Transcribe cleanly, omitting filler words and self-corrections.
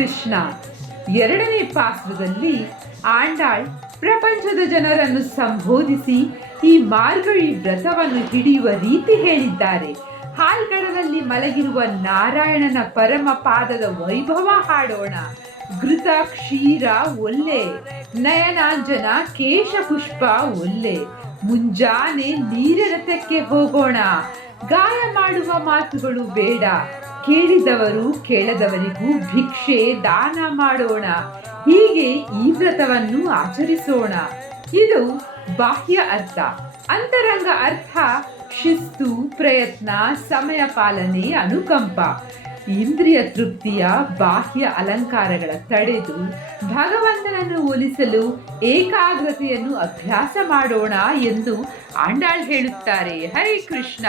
ಕೃಷ್ಣ. ಎರಡನೇ ಪಾತ್ರದಲ್ಲಿ ಆಂಡಾಳ್ ಪ್ರಪಂಚದ ಜನರನ್ನು ಸಂಬೋಧಿಸಿ ಈ ಮಾರ್ಗಳಿ ವ್ರತವನ್ನು ಹಿಡಿಯುವ ರೀತಿ ಹೇಳಿದ್ದಾರೆ. ಹಾಲ್ಗಡದಲ್ಲಿ ಮಲಗಿರುವ ನಾರಾಯಣನ ಪರಮ ಪಾದದ ವೈಭವ ಹಾಡೋಣ. ಘೃತ ಕ್ಷೀರ ಒಲ್ಲೆ, ನಯನಾಂಜನ ಕೇಶ ಪುಷ್ಪ ಒಲ್ಲೆ, ಮುಂಜಾನೆ ನೀರರಥಕ್ಕೆ ಹೋಗೋಣ. ಗಾಯ ಮಾಡುವ ಮಾತುಗಳು ಬೇಡ, ಕೇಳಿದವರು ಕೇಳದವರಿಗೂ ಭಿಕ್ಷೆ ದಾನ ಮಾಡೋಣ. ಹೀಗೆ ಈ ವ್ರತವನ್ನು ಆಚರಿಸೋಣ. ಇದು ಬಾಹ್ಯ ಅರ್ಥ. ಅಂತರಂಗ ಅರ್ಥ ಶಿಸ್ತು, ಪ್ರಯತ್ನ, ಸಮಯ ಪಾಲನೆ, ಅನುಕಂಪ. ಇಂದ್ರಿಯ ತೃಪ್ತಿಯ ಬಾಹ್ಯ ಅಲಂಕಾರಗಳ ತಡೆದು ಭಗವಂತನನ್ನು ಒಲಿಸಲು ಏಕಾಗ್ರತೆಯನ್ನು ಅಭ್ಯಾಸ ಮಾಡೋಣ ಎಂದು ಆಂಡಾಳ್ ಹೇಳುತ್ತಾರೆ. ಹರೇ ಕೃಷ್ಣ.